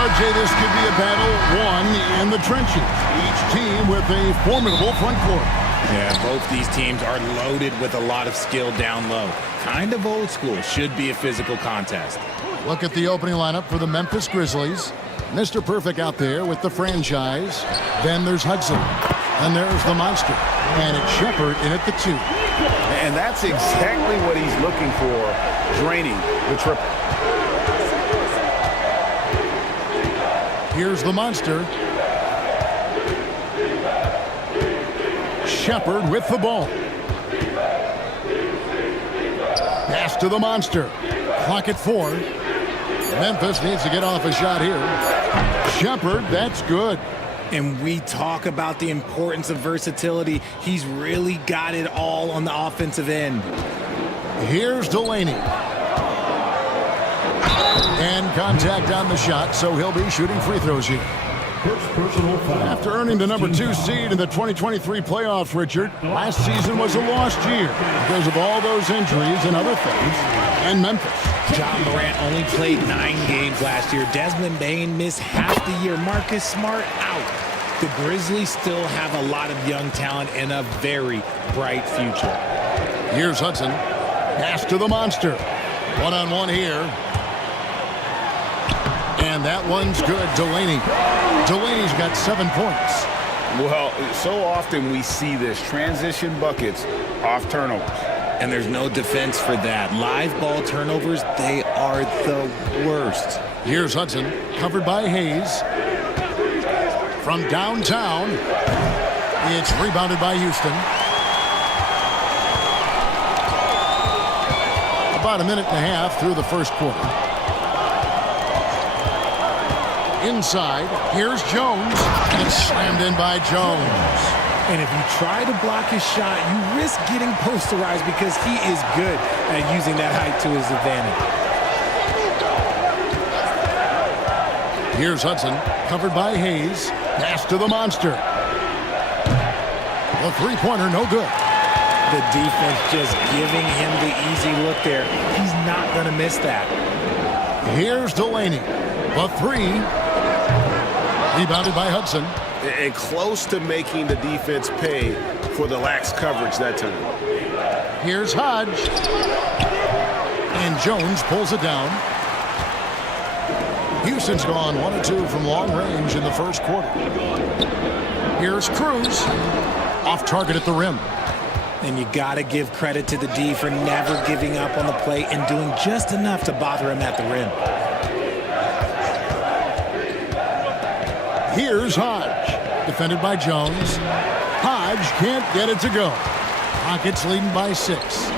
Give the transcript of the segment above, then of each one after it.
RJ, this could be a battle won in the trenches. Each team with a formidable front court. Yeah, both these teams are loaded with a lot of skill down low. Kind of old school. Should be a physical contest. Look at the opening lineup for the Memphis Grizzlies. Mr. Perfect out there with the franchise. Then there's Hudson. And there's the monster. And it's Shepard in at the 2. And that's exactly what he's looking for, draining the triple. Here's the monster. Shepard with the ball. Pass to the monster. Clock at 4. Memphis needs to get off a shot here. Shepard, that's good. And we talk about the importance of versatility. He's really got it all on the offensive end. Here's Delaney. And contact on the shot, so he'll be shooting free throws here. After earning the number 2 seed in the 2023 playoffs, Richard, last season was a lost year because of all those injuries and other things. And Memphis. John Morant only played 9 games last year. Desmond Bane missed half the year. Marcus Smart out. The Grizzlies still have a lot of young talent and a very bright future. Here's Hudson. Pass to the monster. One-on-one here. And that one's good. Delaney's got 7 points. Well, so often we see this. Transition buckets off turnovers. And there's no defense for that. Live ball turnovers, they are the worst. Here's Hudson, covered by Hayes. From downtown, it's rebounded by Houston. About a minute and a half through the first quarter. Inside, here's Jones, and it's slammed in by Jones. And if you try to block his shot, you risk getting posterized because he is good at using that height to his advantage. Here's Hudson, covered by Hayes. Pass to the monster. The three-pointer, no good. The defense just giving him the easy look there. He's not going to miss that. Here's Delaney. The 3. Rebounded by Hudson. And close to making the defense pay for the lax coverage that time. Here's Hodge. And Jones pulls it down. Houston's gone 1 of 2 from long range in the first quarter. Here's Cruz. Off target at the rim. And you got to give credit to the D for never giving up on the play and doing just enough to bother him at the rim. Here's Hodge. Defended by Jones. Hodge can't get it to go. Rockets leading by 6.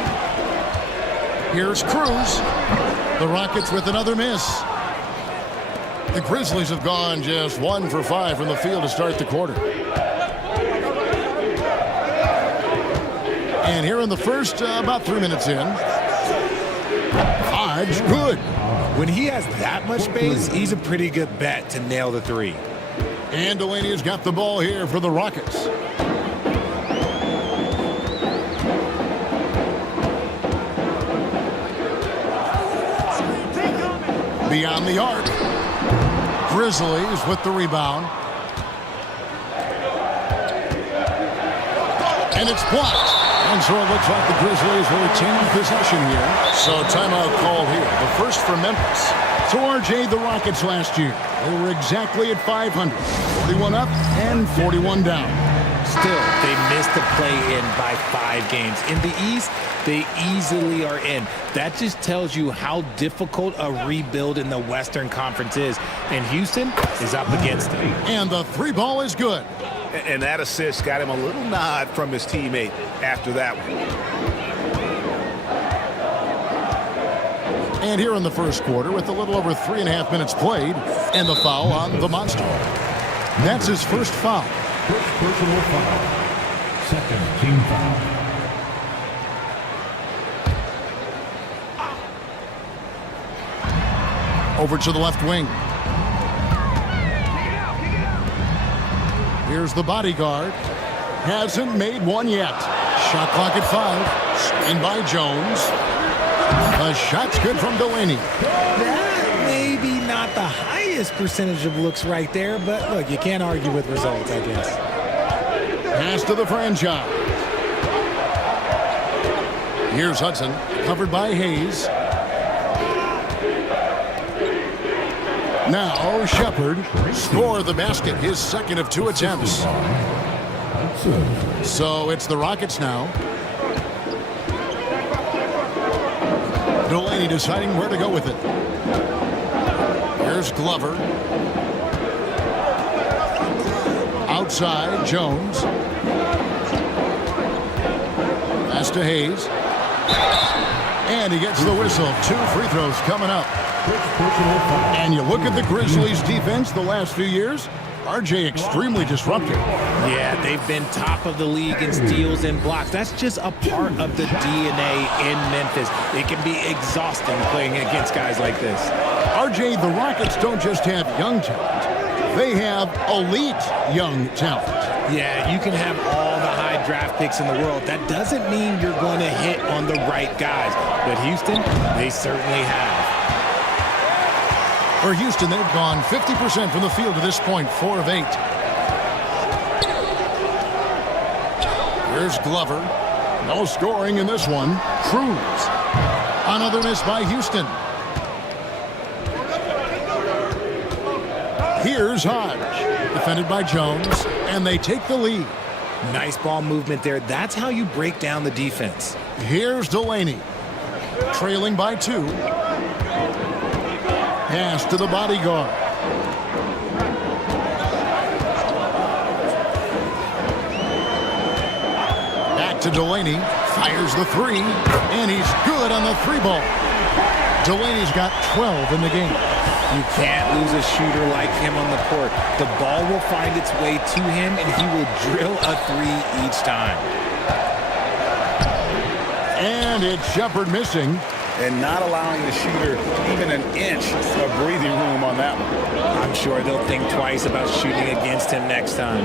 Here's Cruz. The Rockets with another miss. The Grizzlies have gone just 1 for 5 from the field to start the quarter. And here in the first, about 3 minutes in. Hodge, good. When he has that much space, he's a pretty good bet to nail the 3. And Delaney's got the ball here for the Rockets. Beyond the arc. Grizzlies with the rebound. And it's blocked. And so it looks like the Grizzlies will retain possession here. So timeout called here. The first for Memphis. So RJ, the Rockets last year, they were exactly at 500. 41 up and 41 down. Still, they missed the play-in by 5 games. In the East, they easily are in. That just tells you how difficult a rebuild in the Western Conference is. And Houston is up against it. And the 3 ball is good. And that assist got him a little nod from his teammate after that one. And here in the first quarter, with a little over 3.5 minutes played, and the foul on the monster. That's his first foul. First personal foul. Second team foul. Over to the left wing. Here's the bodyguard. Hasn't made one yet. Shot clock at 5. Screened by Jones. The shot's good from Delaney. That Maybe not the highest percentage of looks right there, but look, you can't argue with results, I guess. Pass to the franchise. Here's Hudson, covered by Hayes. Now Shepard scored the basket, his second of 2 attempts. So it's the Rockets now. Delaney deciding where to go with it. Here's Glover. Outside, Jones. Pass to Hayes. And he gets the whistle. 2 free throws coming up. And you look at the Grizzlies' defense the last few years. RJ extremely disruptive. Yeah, they've been top of the league in steals and blocks. That's just a part of the DNA in Memphis. It can be exhausting playing against guys like this. RJ, the Rockets don't just have young talent. They have elite young talent. Yeah, you can have all the high draft picks in the world. That doesn't mean you're going to hit on the right guys. But Houston, they certainly have. For Houston, they've gone 50% from the field to this point, 4 of 8. Here's Glover. No scoring in this one. Cruz. Another miss by Houston. Here's Hodge. Defended by Jones. And they take the lead. Nice ball movement there. That's how you break down the defense. Here's Delaney. Trailing by 2. Pass to the bodyguard. Back to Delaney. Fires the 3. And he's good on the 3 ball. Delaney's got 12 in the game. You can't lose a shooter like him on the court. The ball will find its way to him, and he will drill a 3 each time. And it's Shepard missing. And not allowing the shooter even an inch of breathing room on that one. I'm sure they'll think twice about shooting against him next time.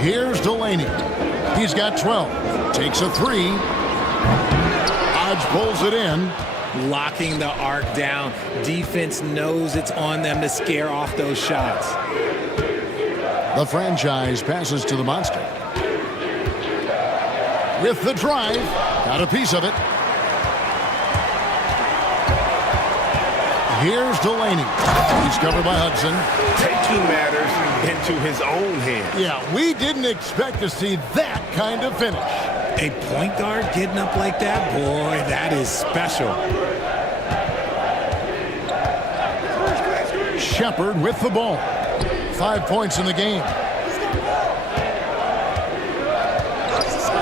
Here's Delaney. He's got 12. Takes a 3. Hodge pulls it in. Locking the arc down. Defense knows it's on them to scare off those shots. The franchise passes to the monster. With the drive. Got a piece of it. Here's Delaney. He's covered by Hudson. Taking matters into his own hands. Yeah, we didn't expect to see that kind of finish. A point guard getting up like that? Boy, that is special. Shepard with the ball. 5 points in the game.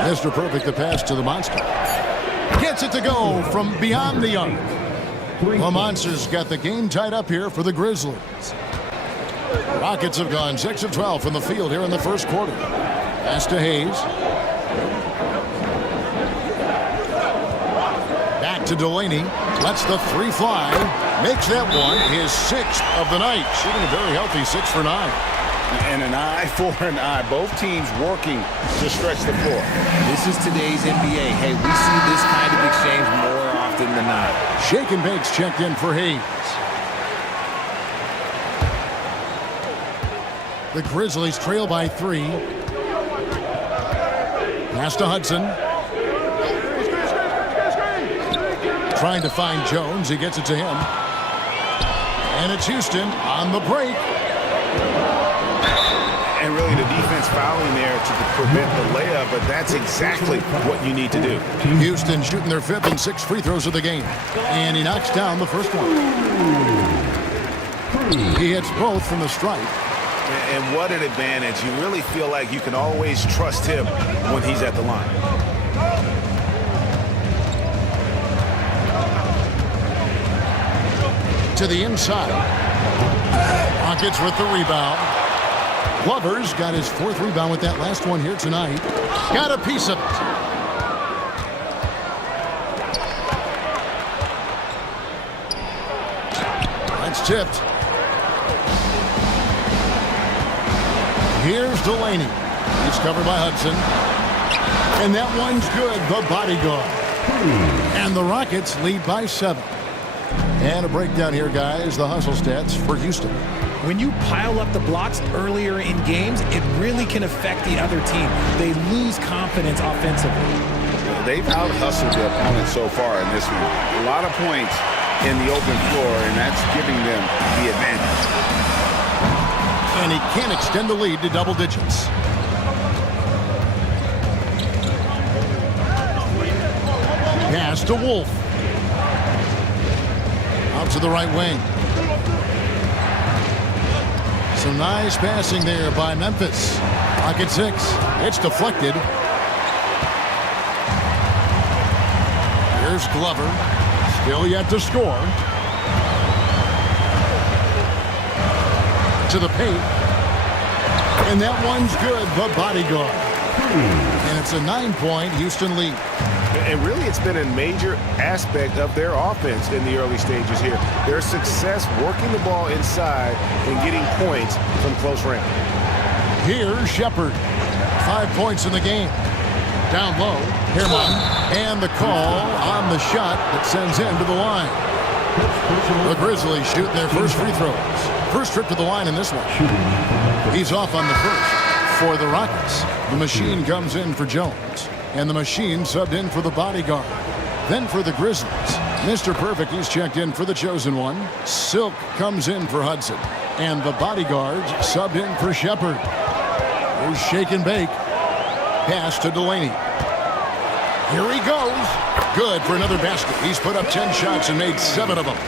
Mr. Perfect, the pass to the monster. Gets it to go from beyond the arc. The Monsters got the game tied up here for the Grizzlies. Rockets have gone 6 of 12 from the field here in the first quarter. Pass to Hayes. Back to Delaney. Lets the 3 fly. Makes that one his 6th of the night. Shooting a very healthy 6 for 9. And an eye for an eye. Both teams working to stretch the floor. This is today's NBA. Hey, we see this kind of exchange more often than not. Shake and Bakes checked in for Hayes. The Grizzlies trail by 3. Pass to Hudson. Trying to find Jones. He gets it to him. And it's Houston on the break. And really the defense fouling there to prevent the layup, but that's exactly what you need to do. Houston shooting their 5th and 6th free throws of the game. And he knocks down the first one. He hits both from the stripe. And what an advantage. You really feel like you can always trust him when he's at the line. To the inside. Rockets with the rebound. Glover's got his 4th rebound with that last one here tonight. Got a piece of it. That's tipped. Here's Delaney. He's covered by Hudson. And that one's good, the bodyguard. And the Rockets lead by 7. And a breakdown here, guys. The hustle stats for Houston. When you pile up the blocks earlier in games, it really can affect the other team. They lose confidence offensively. They've out-hustled the opponent so far in this one. A lot of points in the open floor, and that's giving them the advantage. And he can't extend the lead to double digits. Pass to Wolf. Out to the right wing. Some nice passing there by Memphis. Pocket 6. It's deflected. Here's Glover. Still yet to score. To the paint. And that one's good, the bodyguard. And it's a 9-point Houston lead. And really, it's been a major aspect of their offense in the early stages here. Their success working the ball inside and getting points from close range. Here's Shepard. 5 points in the game. Down low, Herman, and the call on the shot that sends him to the line. The Grizzlies shoot their first free throws. First trip to the line in this one. He's off on the first. For the Rockets, the machine comes in for Jones. And the machine subbed in for the bodyguard. Then for the Grizzlies, Mr. Perfect, he's checked in for the chosen one. Silk comes in for Hudson. And the bodyguards subbed in for Shepard. Here's Shake and Bake. Pass to Delaney. Here he goes. Good for another basket. He's put up 10 shots and made 7 of them.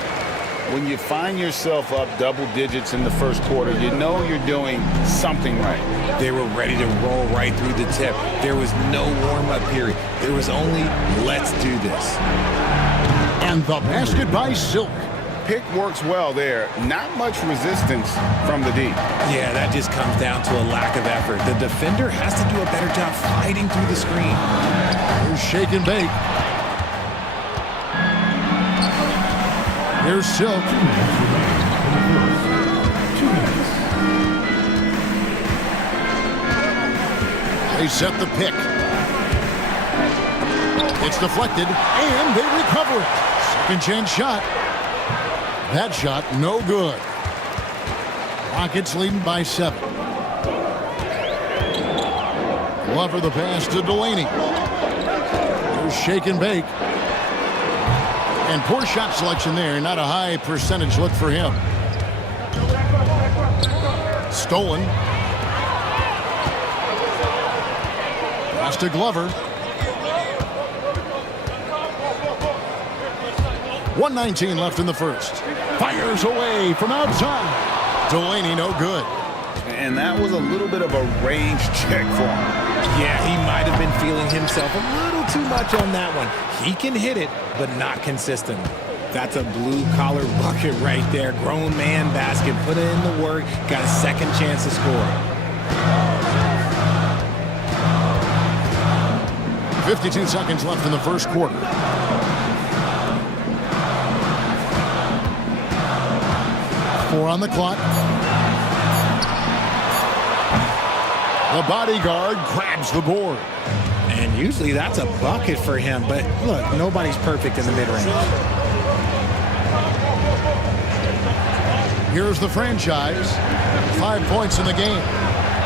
When you find yourself up double digits in the first quarter, you know you're doing something right. They were ready to roll right through the tip. There was no warm-up period. There was only, let's do this. And the basket by Silk. Pick works well there. Not much resistance from the D. Yeah, that just comes down to a lack of effort. The defender has to do a better job fighting through the screen. Here's Shake and Bake. Here's Silk. They set the pick. It's deflected, and they recover it. Second chance shot. That shot, no good. Rockets leading by 7. Glover the pass to Delaney. Here's Shake and Bake. And poor shot selection there. Not a high percentage look for him. Stolen. Pass to Glover. 1:19 left in the first. Fires away from outside. Delaney no good. And that was a little bit of a range check for him. Yeah, he might have been feeling himself a little too much on that one. He can hit it, but not consistent. That's a blue-collar bucket right there. Grown man basket. Put in the work. Got a second chance to score. 52 seconds left in the first quarter. Four on the clock. The bodyguard grabs the board. And usually that's a bucket for him. But look, nobody's perfect in the mid-range. Here's the franchise. 5 points in the game.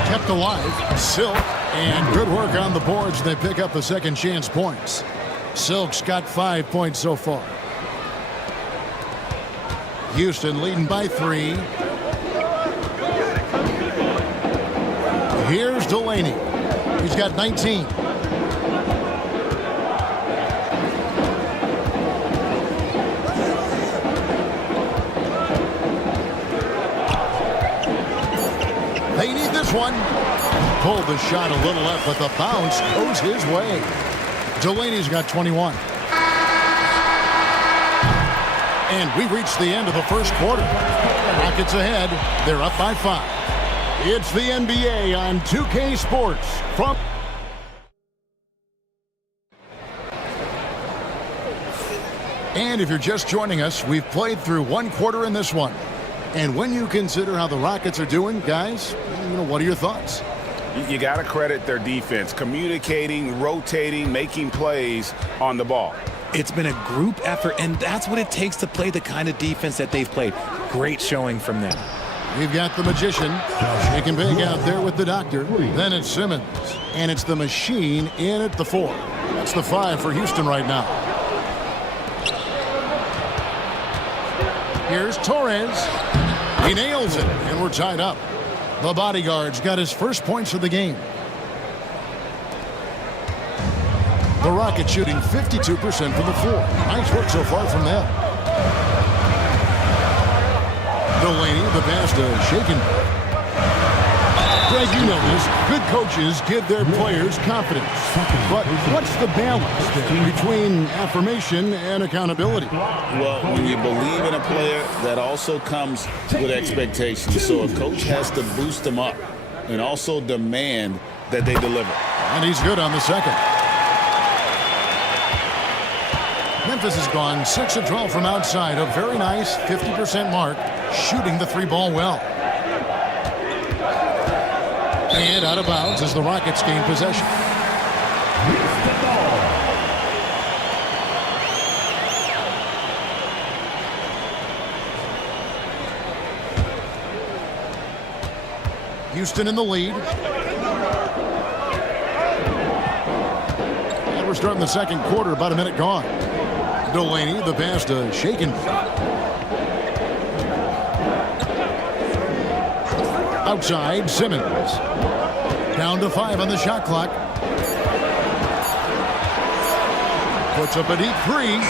Kept alive. Silk. And good work on the boards. They pick up the second chance points. Silk's got 5 points so far. Houston leading by 3. Here's Delaney. He's got 19. They need this one. Pulled the shot a little left, but the bounce goes his way. Delaney's got 21. And we reached the end of the first quarter. Rockets ahead. They're up by 5. It's the NBA on 2K Sports. And if you're just joining us, we've played through one quarter in this one. And when you consider how the Rockets are doing, guys, what are your thoughts? You got to credit their defense, communicating, rotating, making plays on the ball. It's been a group effort, and that's what it takes to play the kind of defense that they've played. Great showing from them. We've got the magician, shake and bake out there with the doctor. Then it's Simmons, and it's the machine in at the 4. That's the 5 for Houston right now. Here's Torres. He nails it, and we're tied up. The bodyguard's got his first points of the game. The Rockets shooting 52% from the floor. Nice work so far from them. Delaney, the pass to Shaken. Greg, you know this. Good coaches give their players confidence. But what's the balance there between affirmation and accountability? Well, when you believe in a player, that also comes with expectations. So a coach has to boost them up and also demand that they deliver. And he's good on the second. Memphis has gone 6 of 12 from outside. A very nice 50% mark, shooting the 3-ball well. And out of bounds as the Rockets gain possession. Houston in the lead. And we're starting the second quarter, about a minute gone. Delaney, the pass to Shaken. Outside, Simmons. Down to 5 on the shot clock. Puts up a deep 3.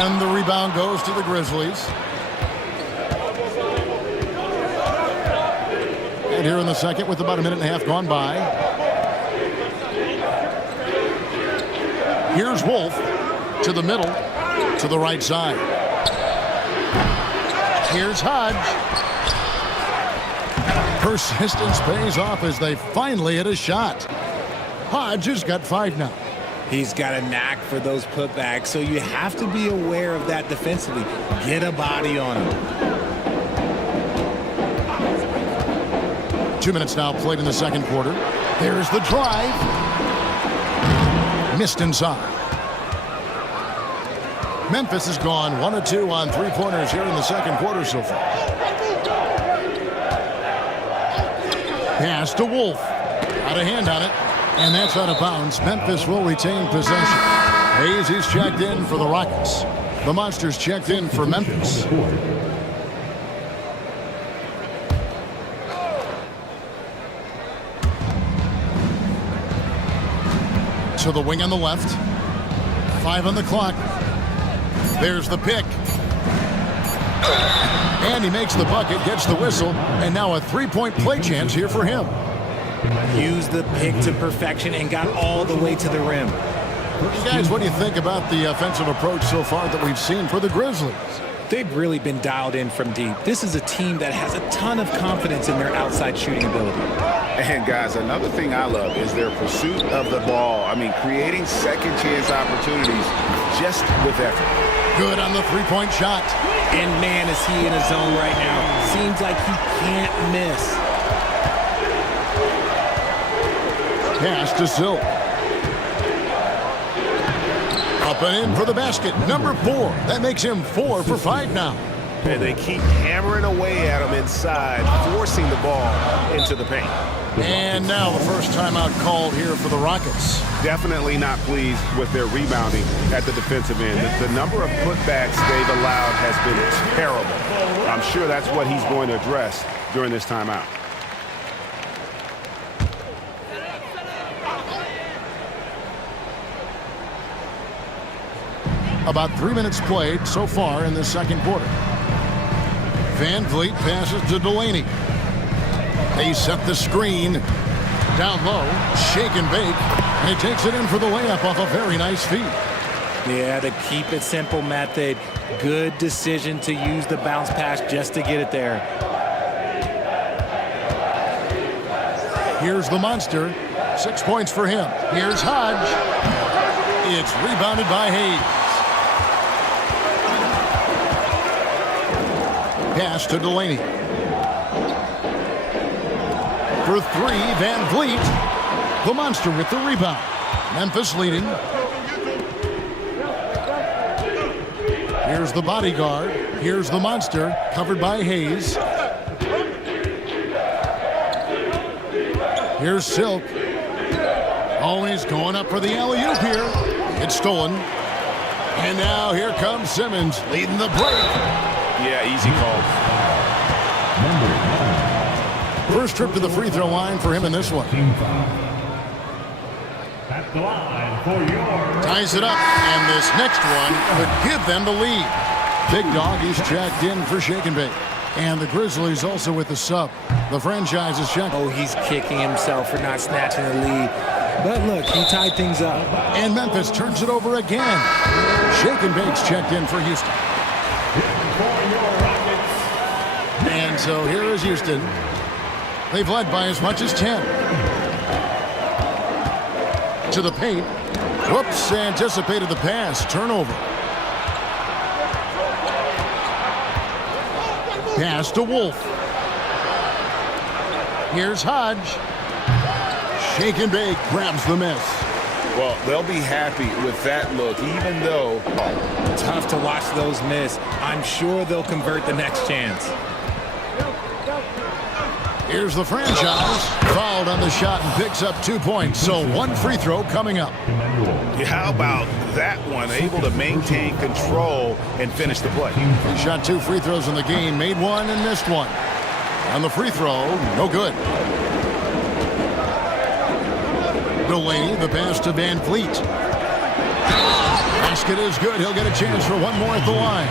And the rebound goes to the Grizzlies. And here in the second with about a minute and a half gone by. Here's Wolf to the middle, to the right side. Here's Hodge. Persistence pays off as they finally hit a shot. Hodge has got 5 now. He's got a knack for those putbacks, so you have to be aware of that defensively. Get a body on him. 2 minutes now played in the second quarter. There's the drive. Missed inside. Memphis has gone 1 of 2 on 3-pointers here in the second quarter so far. Pass to Wolf. Got a hand on it, and that's out of bounds. Memphis will retain possession. Hayes, he's checked in for the Rockets. The Monsters checked in for Memphis. To the wing on the left. 5 on the clock. There's the pick. And he makes the bucket, gets the whistle, and now a 3-point play chance here for him. Used the pick to perfection and got all the way to the rim. Guys, what do you think about the offensive approach so far that we've seen for the Grizzlies? They've really been dialed in from deep. This is a team that has a ton of confidence in their outside shooting ability. And guys, another thing I love is their pursuit of the ball. I mean, creating second chance opportunities just with effort. Good on the 3-point shot. And man, is he in a zone right now. Seems like he can't miss. Pass to Silk. Up and in for the basket. Number 4. That makes him 4 for 5 now. And they keep hammering away at him inside, forcing the ball into the paint. And now the first timeout called here for the Rockets. Definitely not pleased with their rebounding at the defensive end. The number of putbacks they've allowed has been terrible. I'm sure that's what he's going to address during this timeout. About 3 minutes played so far in the second quarter. Van Vliet passes to Delaney. They set the screen. Down low, shake and bake. And he takes it in for the layup off a very nice feed. Yeah, the keep it simple method. Good decision to use the bounce pass just to get it there. Here's the monster. 6 points for him. Here's Hodge. It's rebounded by Hayes. Pass to Delaney. For 3, Van Vliet. The monster with the rebound. Memphis leading. Here's the bodyguard. Here's the monster, covered by Hayes. Here's Silk. Always going up for the alley-oop here. It's stolen. And now here comes Simmons leading the break. Yeah, easy call. First trip to the free throw line for him in this one. Team foul. At the line for your... Ties it up, and this next one could give them the lead. Big Dog, he's checked in for Shake and Bake. And the Grizzlies also with the sub. The franchise is checked. Oh, he's kicking himself for not snatching the lead. But look, he tied things up. And Memphis turns it over again. Shake and Bake's checked in for Houston. And so here is Houston. They've led by as much as 10. To the paint. Whoops, anticipated the pass. Turnover. Pass to Wolf. Here's Hodge. Shake and Bake grabs the miss. Well, they'll be happy with that look, even though... Tough to watch those miss. I'm sure they'll convert the next chance. Here's the franchise. Fouled on the shot and picks up 2 points. So one free throw coming up. Yeah, how about that one? Able to maintain control and finish the play. He shot 2 free throws in the game, made one and missed one. On the free throw, no good. Delaney, the pass to Van Fleet. Basket is good. He'll get a chance for one more at the line.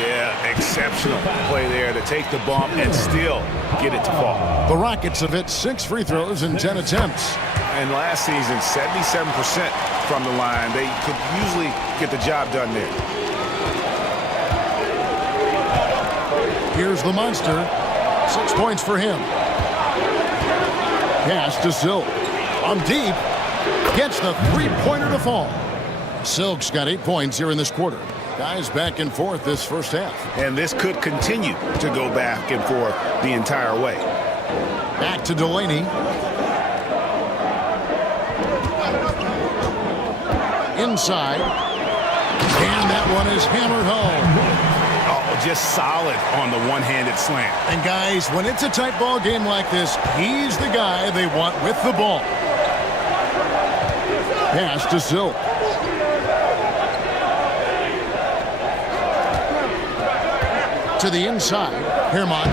Yeah, exceptional play there to take the bump and still get it to fall. The Rockets have hit 6 free throws in 10 attempts. And last season, 77% from the line. They could usually get the job done there. Here's the monster. 6 points for him. Pass to Silk. On deep. Gets the three-pointer to fall. Silk's got 8 points here in this quarter. Guys back and forth this first half. And this could continue to go back and forth the entire way. Back to Delaney. Inside. And that one is hammered home. Oh, just solid on the one-handed slant. And guys, when it's a tight ball game like this, he's the guy they want with the ball. Pass to Silk. To the inside. Herman.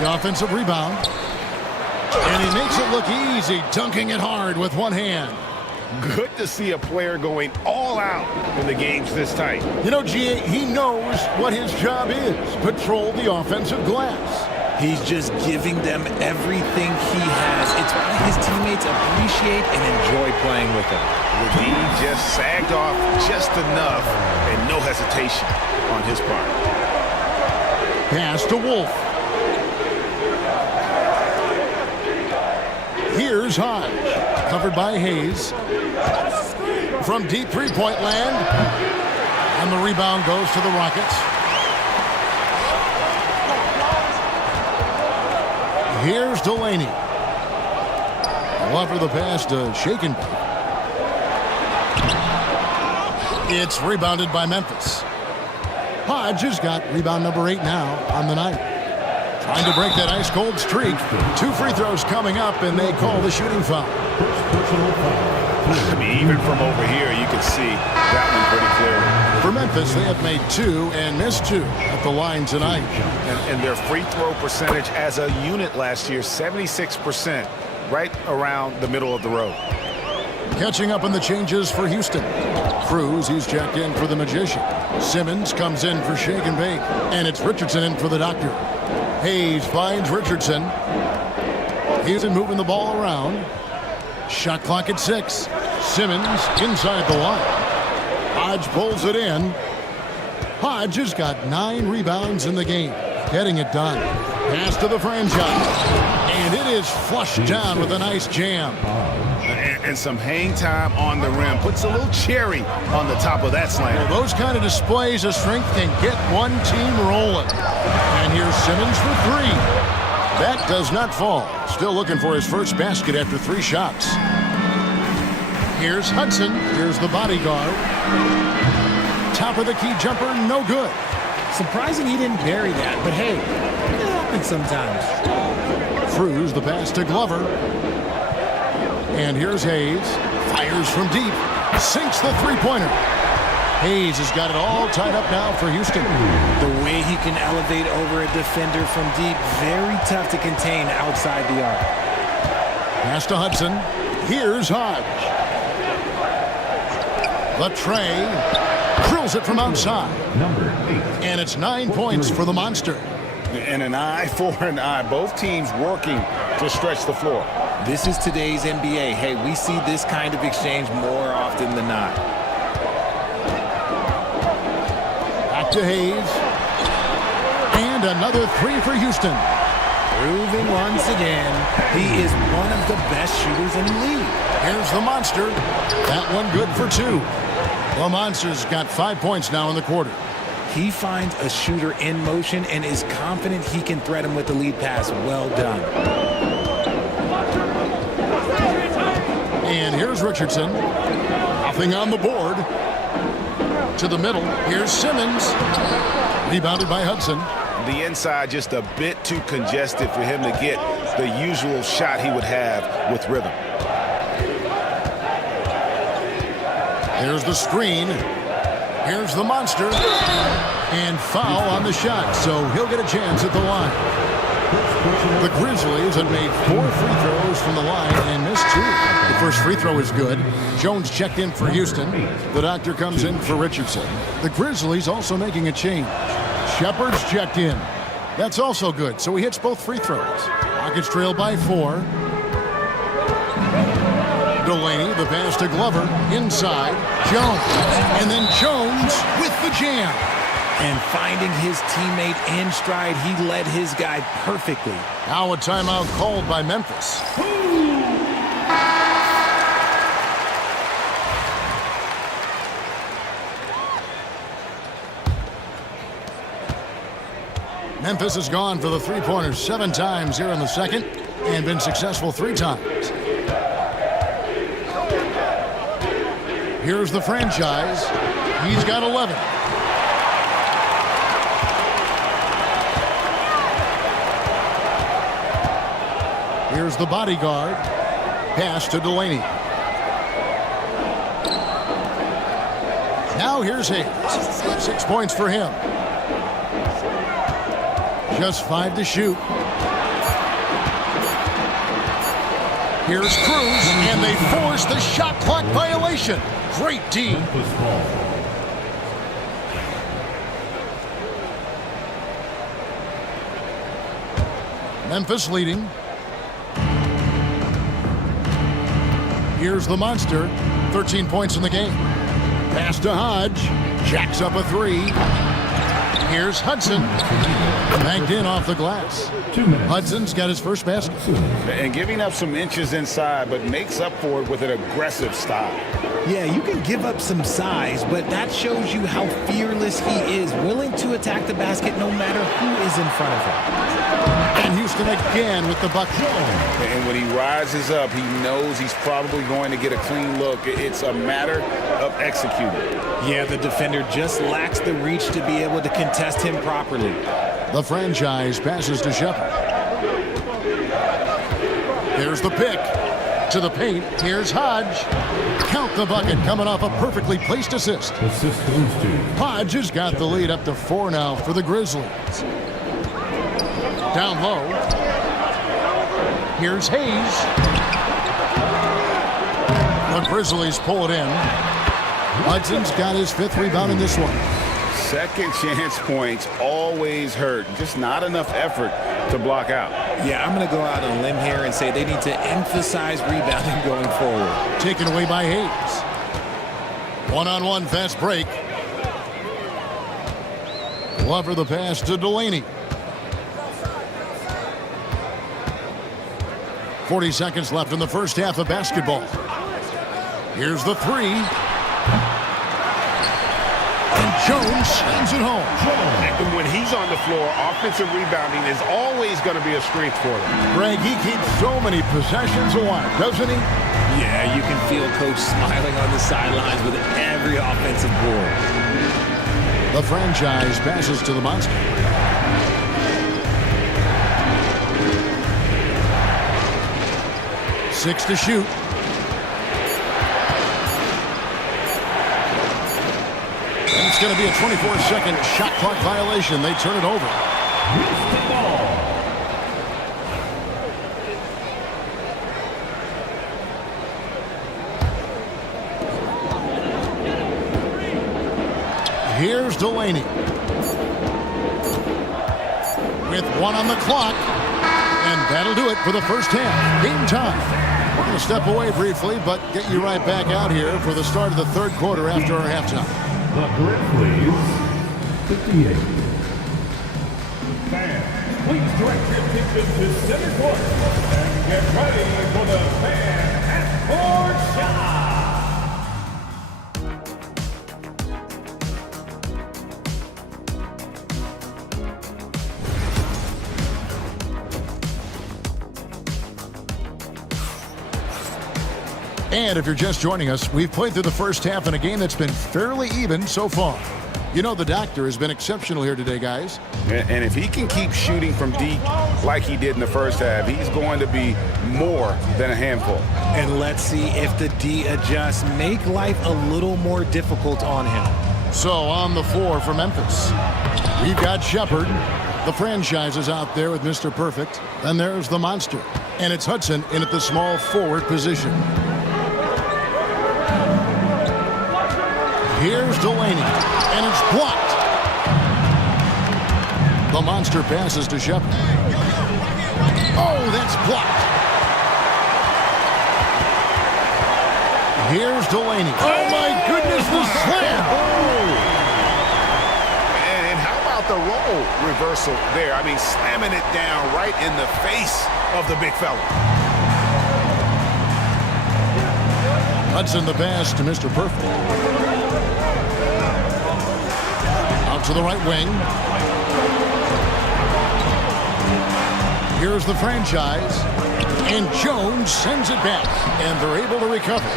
The offensive rebound. And he makes it look easy, dunking it hard with one hand. Good to see a player going all out in the games this tight. You know, G.A., he knows what his job is. Patrol the offensive glass. He's just giving them everything he has. It's why his teammates appreciate and enjoy playing with him. He just sagged off just enough and no hesitation on his part. Pass to Wolf. Here's Hodge. Covered by Hayes. From deep three-point land. And the rebound goes to the Rockets. Here's Delaney. Love for the pass to Shake and Bake. It's rebounded by Memphis. Hodge has got rebound number 8 now on the night. Trying to break that ice-cold streak. 2 free throws coming up, and they call the shooting foul. I mean, even from over here, you can see that one pretty clearly. For Memphis, they have made 2 and missed 2 at the line tonight. And their free throw percentage as a unit last year, 76%, right around the middle of the road. Catching up on the changes for Houston. Cruz, he's checked in for the Magician. Simmons comes in for Shake and Bake. And it's Richardson in for the Doctor. Hayes finds Richardson. He's moving the ball around. Shot clock at 6. Simmons inside the line. Hodge pulls it in. Hodge has got 9 rebounds in the game. Getting it done. Pass to the franchise. And it is flushed down with a nice jam. And some hang time on the rim. Puts a little cherry on the top of that slam. Well, those kind of displays of strength can get one team rolling. And here's Simmons for 3. That does not fall. Still looking for his first basket after 3 shots. Here's Hudson. Here's the bodyguard. Top of the key jumper, no good. Surprising he didn't bury that, but hey, it happens sometimes. Cruz the pass to Glover. And here's Hayes. Fires from deep. Sinks the three-pointer. Hayes has got it all tied up now for Houston. The way he can elevate over a defender from deep, very tough to contain outside the arc. Pass to Hudson. Here's Hodge. The tray. Drills it from outside. And it's 9 points for the Monster. And an eye for an eye. Both teams working to stretch the floor. This is today's NBA. Hey, we see this kind of exchange more often than not. Back to Hayes. And another three for Houston. Proving once again, he is one of the best shooters in the league. Here's the Monster. That one good for two. The Monster's got 5 points now in the quarter. He finds a shooter in motion and is confident he can threat him with the lead pass. Well done. And here's Richardson. Nothing on the board. To the middle. Here's Simmons. Rebounded by Hudson. The inside just a bit too congested for him to get the usual shot he would have with rhythm. Here's the screen. Here's the Monster. And foul on the shot, so he'll get a chance at the line. The Grizzlies have made 4 free throws from the line and missed 2. The first free throw is good. Jones checked in for Houston. The doctor comes in for Richardson. The Grizzlies also making a change. Shepard's checked in. That's also good, so he hits both free throws. Rockets trail by 4. Delaney, the pass to Glover, inside, Jones, and then Jones with the jam. And finding his teammate in stride, he led his guy perfectly. Now a timeout called by Memphis. Memphis has gone for the three-pointers 7 times here in the second and been successful 3 times. Here's the franchise. He's got 11. Here's the bodyguard. Pass to Delaney. Now here's Hayes. 6 points for him. Just 5 to shoot. Here's Cruz, and they force the shot clock violation. Great D. Memphis leading. Here's the Monster. 13 points in the game. Pass to Hodge. Jacks up a 3. Here's Hudson. Banked in off the glass. Hudson's got his first basket. And giving up some inches inside, but makes up for it with an aggressive style. Yeah, you can give up some size, but that shows you how fearless he is, willing to attack the basket no matter who is in front of him. And Houston again with the bucket. And when he rises up, he knows he's probably going to get a clean look. It's a matter of executing. Yeah, the defender just lacks the reach to be able to contest him properly. The franchise passes to Shepard. There's the pick. To the paint. Here's Hodge. Count the bucket coming off a perfectly placed assist. Hodge has got the lead up to 4 now for the Grizzlies. Down low. Here's Hayes. The Grizzlies pull it in. Hudson's got his 5th rebound in this one. Second chance points always hurt. Just not enough effort to block out. Yeah, I'm going to go out on a limb here and say they need to emphasize rebounding going forward. Taken away by Hayes. One-on-one fast break. Glover the pass to Delaney. 40 seconds left in the first half of basketball. Here's the 3. And Jones sends it home. And when he's on the floor, offensive rebounding is always going to be a strength for him. Greg, he keeps so many possessions alive, doesn't he? Yeah, you can feel Coach smiling on the sidelines with every offensive board. The franchise passes to the monster. Six to shoot. And it's going to be a 24-second shot clock violation. They turn it over. Here's Delaney. With one on the clock. And that'll do it for the first half. Game time. We're going to step away briefly, but get you right back out here for the start of the third quarter after our halftime. The Grizzlies, 58. Fans, please direct your attention to center court and get ready for the fan half-court shot. And if you're just joining us, we've played through the first half in a game that's been fairly even so far. You know, the doctor has been exceptional here today, guys. And if he can keep shooting from deep like he did in the first half, he's going to be more than a handful. And let's see if the D adjusts, make life a little more difficult on him. So on the floor for Memphis, we've got Shepard. The franchise is out there with Mr. Perfect. Then there's the monster. And it's Hudson in at the small forward position. Here's Delaney, and it's blocked. The monster passes to Shepard. Oh, that's blocked. Here's Delaney. Oh, my goodness, the slam. And how about the role reversal there? I mean, slamming it down right in the face of the big fella. Hudson the pass to Mr. Perfect. Out to the right wing. Here's the franchise. And Jones sends it back. And they're able to recover.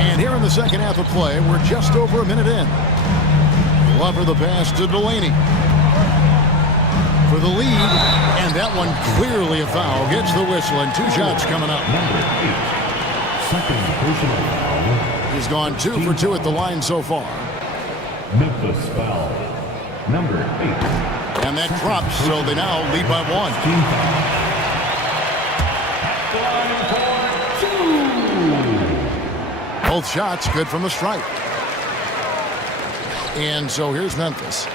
And here in the second half of play, we're just over a minute in. Glover the pass to Delaney. For the lead. And that one clearly a foul. Gets the whistle and two shots coming up. Number 8. Second personal foul. He's gone 2 for 2 at the line so far. Memphis foul. Number 8. And that drops, so they now lead by 1. Team foul. At the line for 2. Both shots good from the stripe. And so here's Memphis.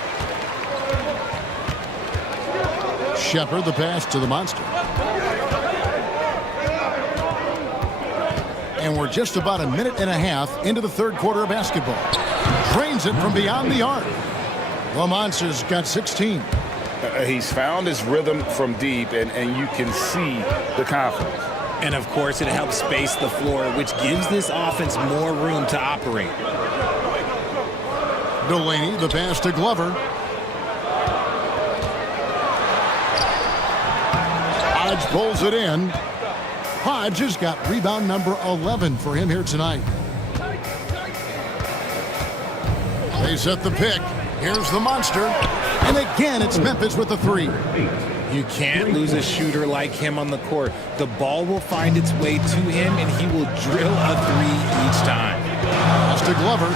Shepard the pass to the monster. And we're just about a minute and a half into the third quarter of basketball. Drains it from beyond the arc. The monster's got 16. He's found his rhythm from deep, and you can see the confidence. And, of course, it helps space the floor, which gives this offense more room to operate. Delaney, the pass to Glover. Hodge pulls it in. Hodge has got rebound number 11 for him here tonight. They set the pick. Here's the monster. And again, it's Memphis with the 3. You can't lose a shooter like him on the court. The ball will find its way to him, and he will drill a 3 each time. Pass to Glover.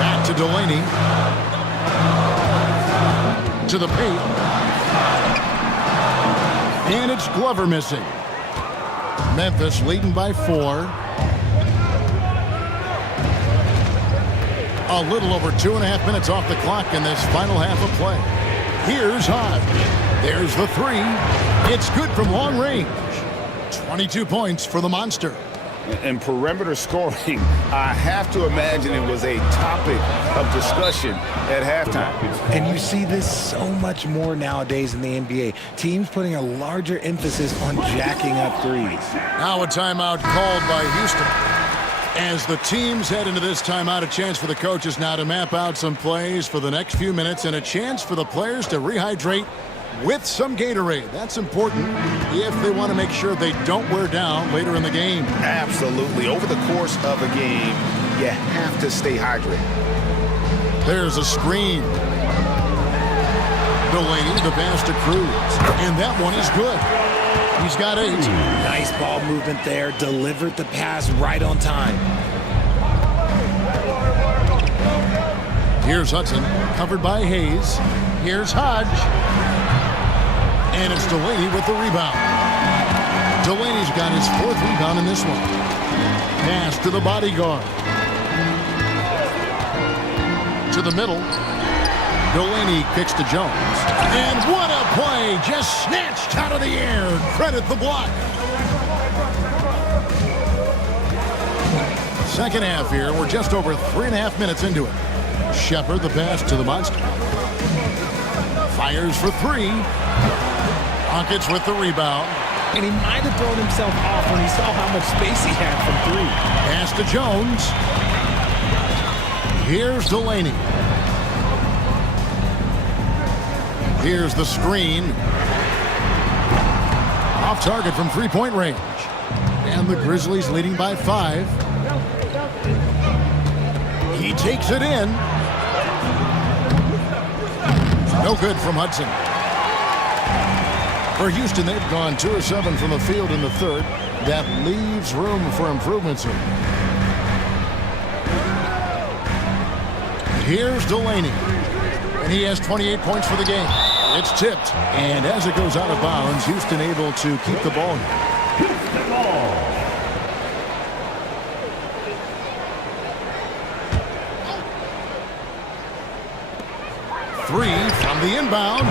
Back to Delaney. To the paint. And it's Glover missing. Memphis leading by 4. A little over 2.5 minutes off the clock in this final half of play. Here's Hodge. There's the 3. It's good from long range. 22 points for the monster. And perimeter scoring, I have to imagine it was a topic of discussion at halftime. And you see this so much more nowadays in the NBA. Teams putting a larger emphasis on jacking up threes. Now a timeout called by Houston. As the teams head into this timeout, a chance for the coaches now to map out some plays for the next few minutes and a chance for the players to rehydrate with some Gatorade. That's important if they want to make sure they don't wear down later in the game. Absolutely. Over the course of a game, you have to stay hydrated. There's a screen. Delaney, the pass to Cruz. And that one is good. He's got 8. Nice ball movement there. Delivered the pass right on time. Here's Hudson, covered by Hayes. Here's Hodge. And it's Delaney with the rebound. Delaney's got his 4th rebound in this one. Pass to the bodyguard. To the middle. Delaney kicks to Jones. And what a play! Just snatched out of the air. Credit the block. Second half here. We're just over 3.5 minutes into it. Shepard, the pass to the monster. Fires for 3. Rockets with the rebound. And he might have thrown himself off when he saw how much space he had from 3. Pass to Jones. Here's Delaney. Here's the screen. Off target from 3-point range. And the Grizzlies leading by 5. He takes it in. No good from Hudson. For Houston, they've gone 2 of 7 from the field in the 3rd. That leaves room for improvements here. Here's Delaney. And he has 28 points for the game. It's tipped. And as it goes out of bounds, Houston able to keep the ball here. 3 from the inbound.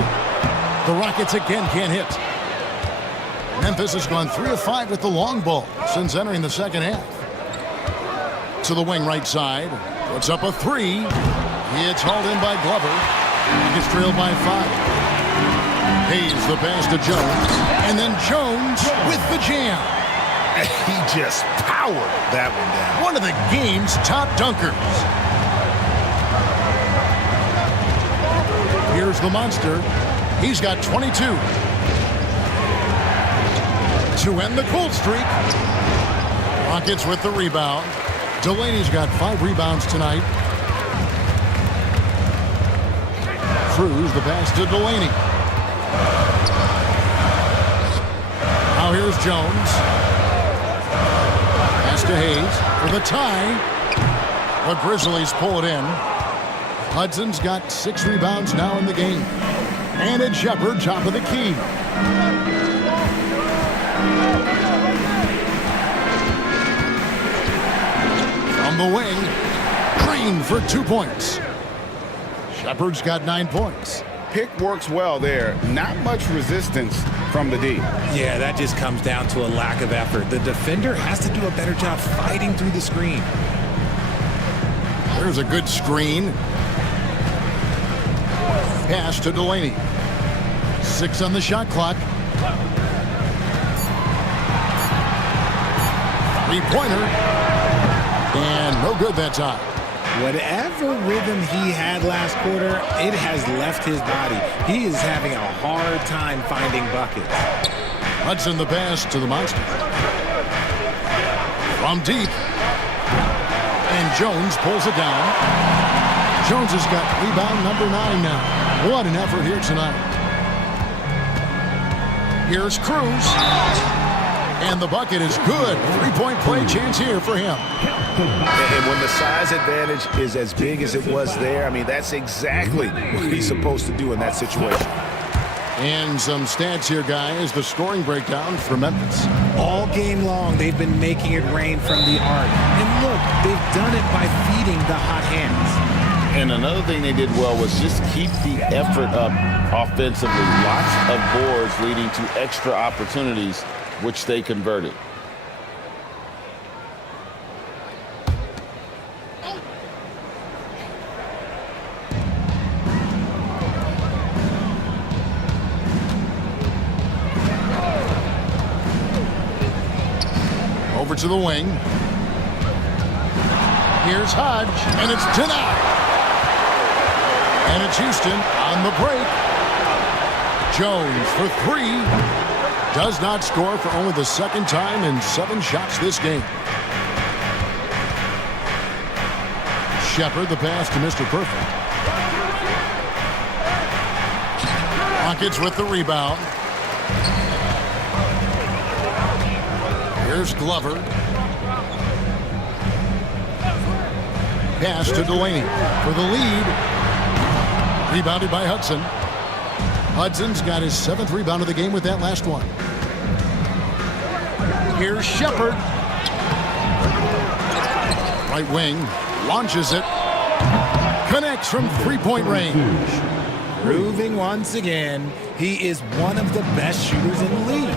The Rockets again can't hit. Memphis has gone 3 of 5 with the long ball since entering the second half. To the wing right side. Puts up a 3. It's hauled in by Glover. Rockets trailed by 5. Hayes the pass to Jones. And then Jones with the jam. He just powered that one down. One of the game's top dunkers. Here's the monster. He's got 22. To end the cold streak. Rockets with the rebound. Delaney's got 5 rebounds tonight. Cruz the pass to Delaney. Now here's Jones. Pass to Hayes for the tie. The Grizzlies pull it in. Hudson's got 6 rebounds now in the game. And it's Shepard, top of the key. From the wing, Green for 2 points. Shepard's got 9 points. Pick works well there. Not much resistance from the D. Yeah, that just comes down to a lack of effort. The defender has to do a better job fighting through the screen. There's a good screen. Pass to Delaney. 6 on the shot clock. 3-pointer. And no good that time. Whatever rhythm he had last quarter, it has left his body. He is having a hard time finding buckets. Hudson the pass to the monster. From deep. And Jones pulls it down. Jones has got rebound number 9 now. What an effort here tonight. Here's Cruz. And the bucket is good. 3-point play chance here for him. And when the size advantage is as big as it was there, I mean, that's exactly what he's supposed to do in that situation. And some stats here, guys. The scoring breakdown for Memphis. All game long, they've been making it rain from the arc. And look, they've done it by feeding the hot hands. And another thing they did well was just keep the effort up offensively. Lots of boards leading to extra opportunities, which they converted. Over to the wing. Here's Hodge, and it's denied. And it's Houston on the break. Jones for 3. Does not score for only the second time in 7 shots this game. Shepard, the pass to Mr. Perfect. Rockets with the rebound. Here's Glover. Pass to Delaney for the lead. Rebounded by Hudson. Hudson's got his 7th rebound of the game with that last one. Here's Shepard. Right wing. Launches it. Connects from three-point range. Proving once again, he is one of the best shooters in the league.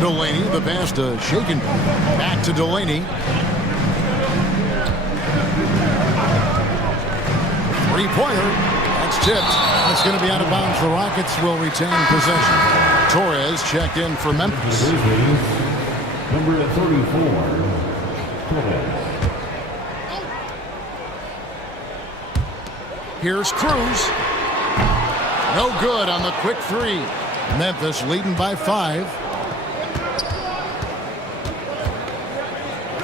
Delaney, the pass to Shaken. Back to Delaney. Three-pointer. That's tipped. It's going to be out of bounds. The Rockets will retain possession. Torres checked in for Memphis. Number 34, Torres. Here's Cruz. No good on the quick three. Memphis leading by 5.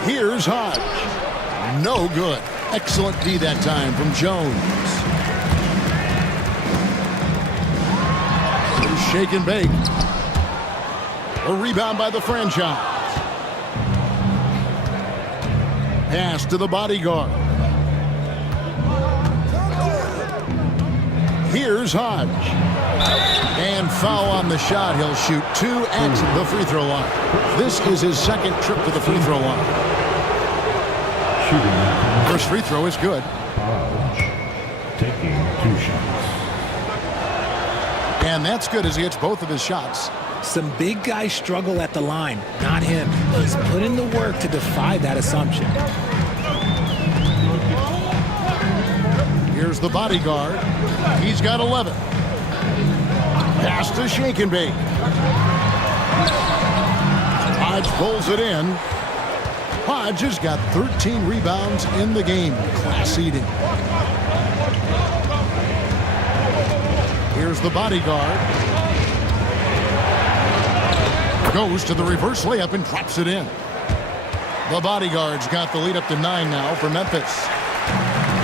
Here's Hodge. No good. Excellent D that time from Jones. Here's Shake and Bake. A rebound by the franchise. Pass to the bodyguard. Here's Hodge. And foul on the shot. He'll shoot 2 at the free throw line. This is his 2nd trip to the free throw line. First free throw is good. Hodge taking 2 shots. And that's good as he hits both of his shots. Some big guys struggle at the line, not him. He's put in the work to defy that assumption. Here's the bodyguard. He's got 11. Pass to Shake and Bake. Hodge pulls it in. Hodge has got 13 rebounds in the game. Class eating. Here's the bodyguard. Goes to the reverse layup and drops it in. The bodyguard's got the lead up to 9 now for Memphis.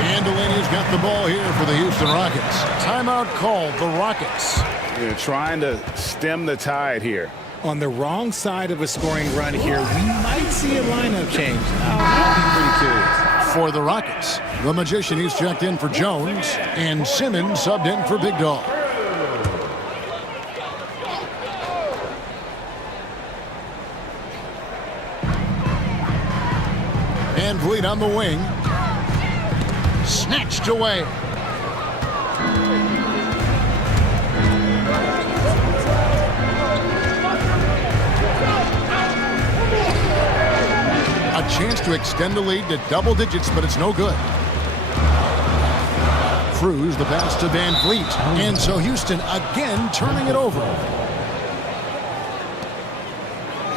And Delaney's got the ball here for the Houston Rockets. Timeout called the Rockets. They're trying to stem the tide here. On the wrong side of a scoring run here, we might see a lineup change. I'll be pretty curious. For the Rockets, the Magician, he's checked in for Jones, and Simmons subbed in for Big Dog. Van Vliet on the wing. Snatched away. A chance to extend the lead to double digits, but it's no good. Cruz, the pass to Van Vliet. And so Houston again turning it over.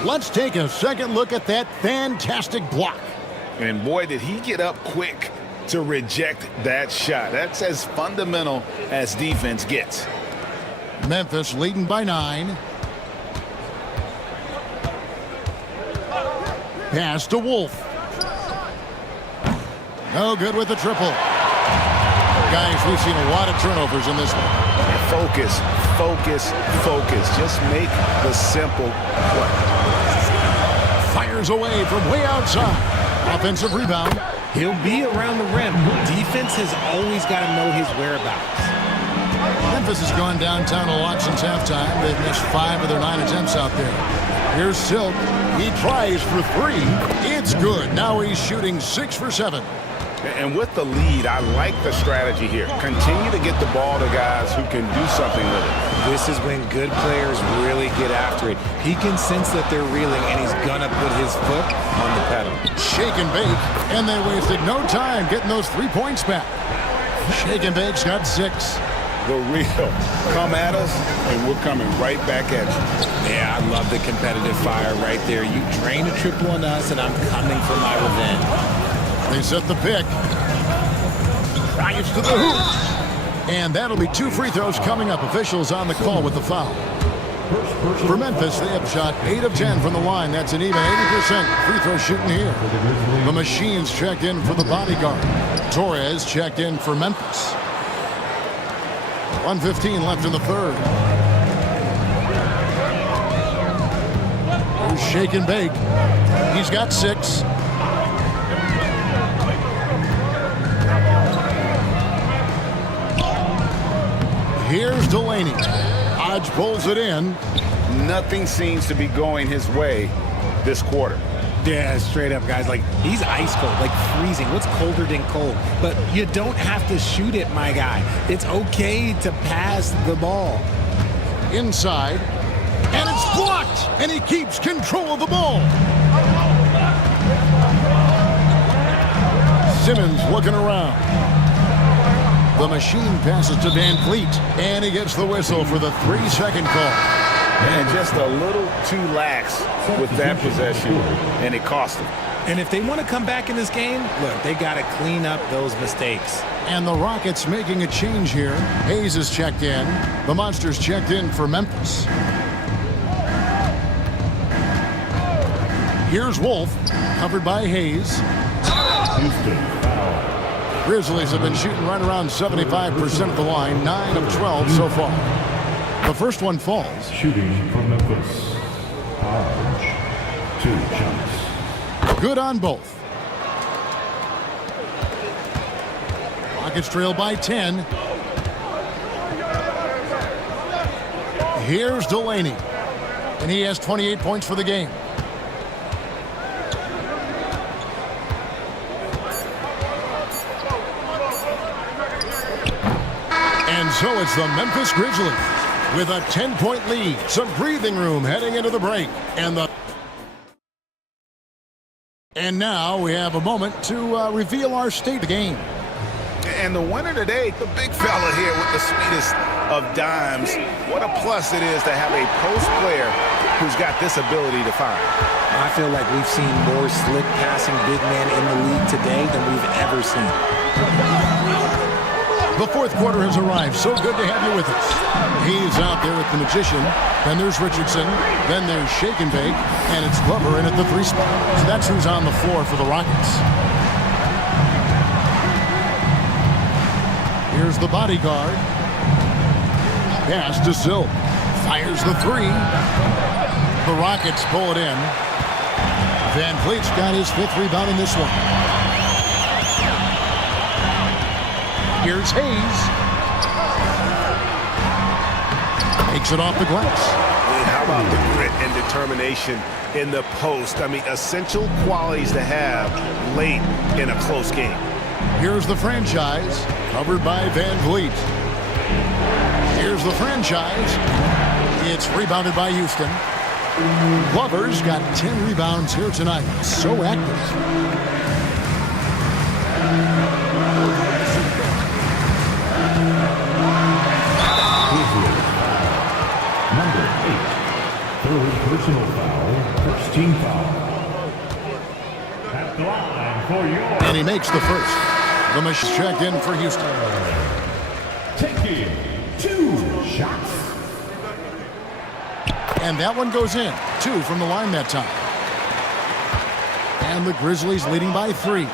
Let's take a second look at that fantastic block. And boy, did he get up quick to reject that shot. That's as fundamental as defense gets. Memphis leading by 9. Pass to Wolf. No good with the triple. Guys, we've seen a lot of turnovers in this one. Focus, focus, focus. Just make the simple play. Fires away from way outside. Offensive rebound. He'll be around the rim. Defense has always got to know his whereabouts. Memphis has gone downtown a lot since halftime. They've missed 5 of their 9 attempts out there. Here's Silk. He tries for 3. It's good. Now he's shooting 6 for 7. And with the lead, I like the strategy here. Continue to get the ball to guys who can do something with it. This is when good players really get after it. He can sense that they're reeling, and he's going to put his foot on the pedal. Shake and Bake, and they wasted no time getting those 3 points back. Shake and Bake's got 6. The real. Come at us, and we're coming right back at you. Yeah, I love the competitive fire right there. You drain a triple on us, and I'm coming for my revenge. They set the pick. Drives to the hoop. And that'll be 2 free throws coming up. Officials on the call with the foul. For Memphis, they have shot 8 of 10 from the line. That's an even 80% free throw shooting here. The Machines checked in for the bodyguard. Torres checked in for Memphis. 1:15 left in the third. Here's Shake and Bake. He's got 6. Here's Delaney. Hodge pulls it in. Nothing seems to be going his way this quarter. Yeah, straight up, guys. Like, he's ice cold, like freezing. What's colder than cold? But you don't have to shoot it, my guy. It's okay to pass the ball. Inside. And it's blocked. And he keeps control of the ball. Simmons looking around. The Machine passes to Van Vliet. And he gets the whistle for the 3-second call. And just a little too lax with that possession, and it cost them. And if they want to come back in this game, look, they got to clean up those mistakes. And the Rockets making a change here. Hayes is checked in. The Monsters checked in for Memphis. Here's Wolf, covered by Hayes. Grizzlies have been shooting right around 75% of the line, 9 of 12 so far. The first one falls. Shooting from Memphis. Hodge. 2 shots. Good on both. Rockets trail by 10. Here's Delaney. And he has 28 points for the game. And so it's the Memphis Grizzlies with a 10-point lead. Some breathing room heading into the break. And now we have a moment to reveal our state of the game. And the winner today, the big fella here with the sweetest of dimes. What a plus it is to have a post player who's got this ability to find. I feel like we've seen more slick passing big men in the league today than we've ever seen. The fourth quarter has arrived. So good to have you with us. He's out there with the Magician. Then there's Richardson. Then there's Shake and Bake. And it's Glover in at the 3 spot. So that's who's on the floor for the Rockets. Here's the bodyguard. Pass to Silk. Fires the 3. The Rockets pull it in. Van Vliet's got his 5th rebound in this one. Here's Hayes. Takes it off the glass. How about the grit and determination in the post? I mean, essential qualities to have late in a close game. Here's the franchise, covered by Van Vliet. Here's the franchise. It's rebounded by Houston. Glover's got 10 rebounds here tonight. So active. Number 8. Third personal foul. First team foul. At the line for your... And he makes the first. The Machines checked in for Houston. Taking 2 shots. And that one goes in. 2 from the line that time. And the Grizzlies leading by 3.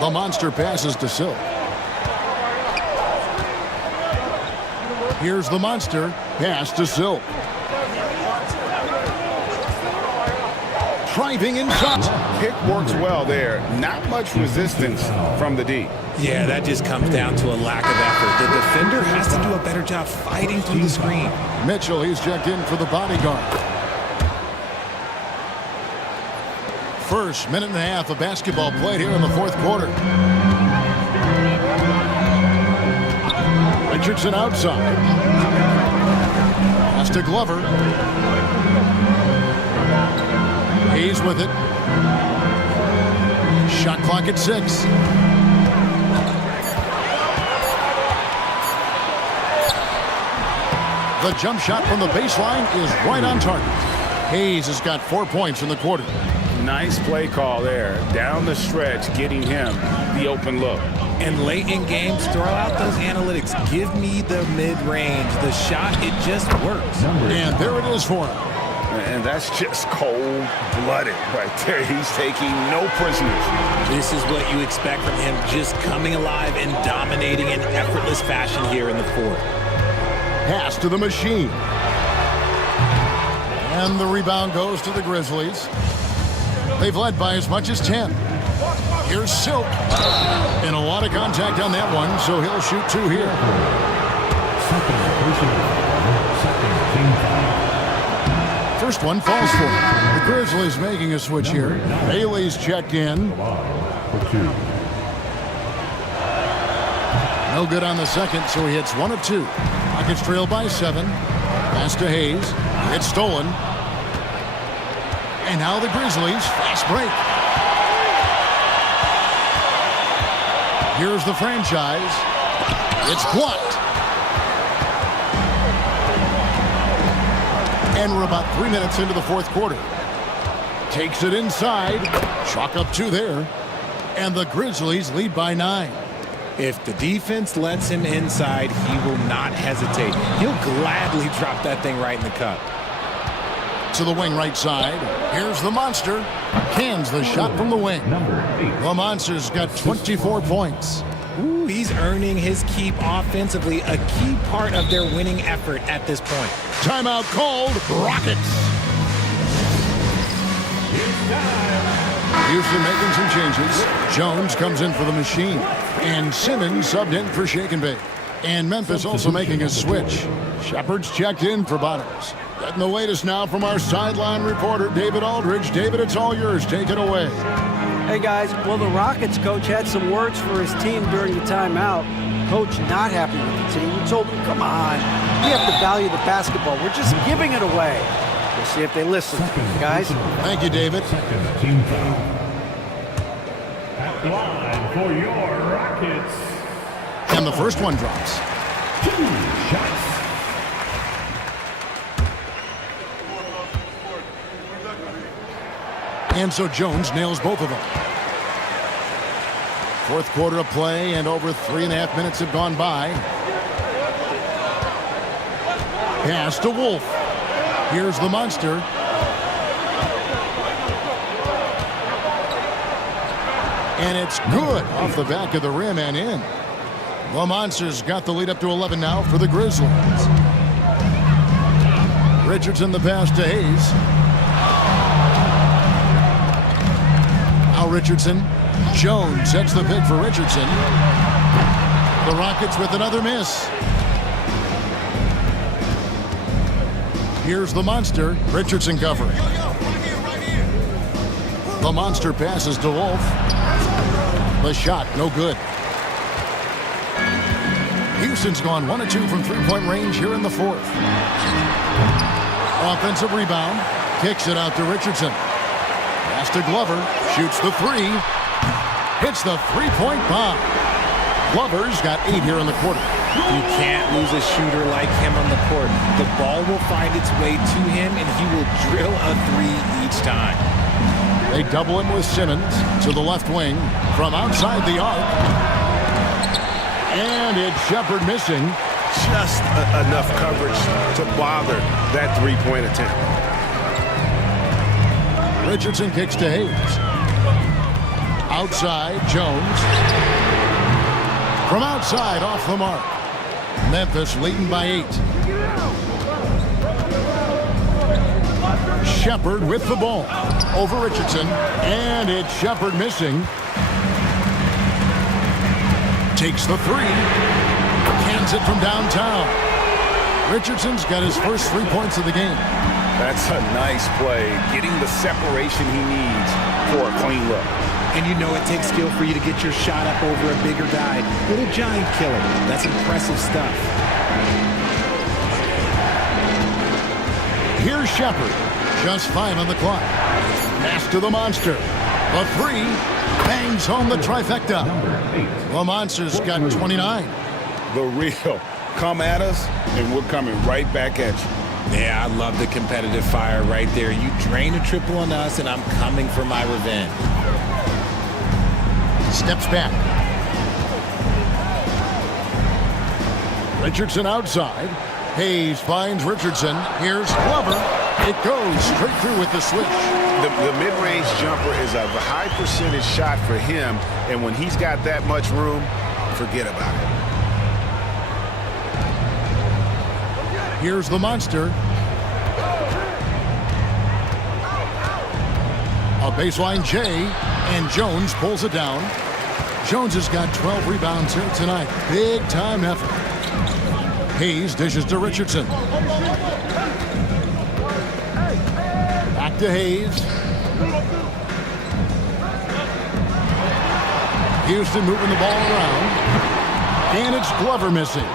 The Monster passes to Silk. Here's the Monster. Pass to Silk. Driving inside. Pick works well there. Not much resistance from the D. Yeah, that just comes down to a lack of effort. The defender has to do a better job fighting through the screen. Mitchell, he's checked in for the bodyguard. First minute and a half of basketball played here in the fourth quarter. Richardson outside. Pass to Glover. Hayes with it. Shot clock at 6. The jump shot from the baseline is right on target. Hayes has got 4 points in the quarter. Nice play call there. Down the stretch, getting him the open look. And late in games, throw out those analytics. Give me the mid-range. The shot, it just works. And there it is for him. And that's just cold-blooded right there. He's taking no prisoners. This is what you expect from him, just coming alive and dominating in effortless fashion here in the fourth. Pass to the machine. And the rebound goes to the Grizzlies. They've led by as much as 10. Here's Silk. And a lot of contact on that one, so he'll shoot 2 here. First one falls for him. The Grizzlies making a switch here. Bailey's checked in. No good on the second, so he hits 1 of 2. Rockets trail by 7. Pass to Hayes. It's stolen. And now the Grizzlies, fast break. Here's the franchise. It's blocked. And we're about 3 minutes into the fourth quarter. Takes it inside. Chalk up 2 there. And the Grizzlies lead by 9. If the defense lets him inside, he will not hesitate. He'll gladly drop that thing right in the cup. To the wing right side. Here's the Monster. Cans the shot from the wing. The Monster's got 24 points. Ooh, he's earning his keep offensively, a key part of their winning effort at this point. Timeout called. Rockets. Houston making some changes. Jones comes in for the machine. And Simmons subbed in for Shake and Bake. And Memphis also making a switch. Shepard's checked in for Bottoms. Getting the latest now from our sideline reporter, David Aldridge. David, it's all yours. Take it away. Hey, guys. Well, the Rockets coach had some words for his team during the timeout. Coach not happy with the team. He told them, come on, we have to value the basketball. We're just giving it away. We'll see if they listen, guys. Thank you, David. Team foul. At the line for your Rockets. And the first one drops. 2 shots. And so Jones nails both of them. Fourth quarter of play, and over 3.5 minutes have gone by. Pass to Wolf. Here's the Monster. And it's good off the back of the rim and in. The Monsters got the lead up to 11 now for the Grizzlies. Richardson the pass to Hayes. Now Richardson. Jones sets the pick for Richardson. The Rockets with another miss. Here's the Monster. Richardson covering. The Monster passes to Wolf. The shot, no good. Houston's gone 1 of 2 from three-point range here in the fourth. Offensive rebound. Kicks it out to Richardson. Pass to Glover. Shoots the 3. Hits the three-point bomb. Glover's got 8 here in the quarter. You can't lose a shooter like him on the court. The ball will find its way to him, and he will drill a 3 each time. They double him with Simmons to the left wing from outside the arc. And it's Shepard missing. Just enough coverage to bother that three-point attempt. Richardson kicks to Hayes. Outside, Jones. From outside, off the mark. Memphis leading by 8. Shepard with the ball. Over Richardson. And it's Shepard missing. Takes the 3. Cans it from downtown. Richardson's got his first 3 points of the game. That's a nice play. Getting the separation he needs for a clean look. And you know it takes skill for you to get your shot up over a bigger guy. Little giant killer. That's impressive stuff. Here's Shepard. Just 5 on the clock. Pass to the Monster. The 3 bangs home the trifecta. The Monster's got 29. The real. Come at us, and we're coming right back at you. Yeah, I love the competitive fire right there. You drain a triple on us, and I'm coming for my revenge. Steps back. Richardson outside. Hayes finds Richardson. Here's Glover. It goes straight through with the switch. The mid-range jumper is a high percentage shot for him, and when he's got that much room, forget about it. Here's the monster. A baseline J, and Jones pulls it down. Jones has got 12 rebounds here tonight. Big time effort. Hayes dishes to Richardson. Back to Hayes. Houston moving the ball around. And it's Glover missing.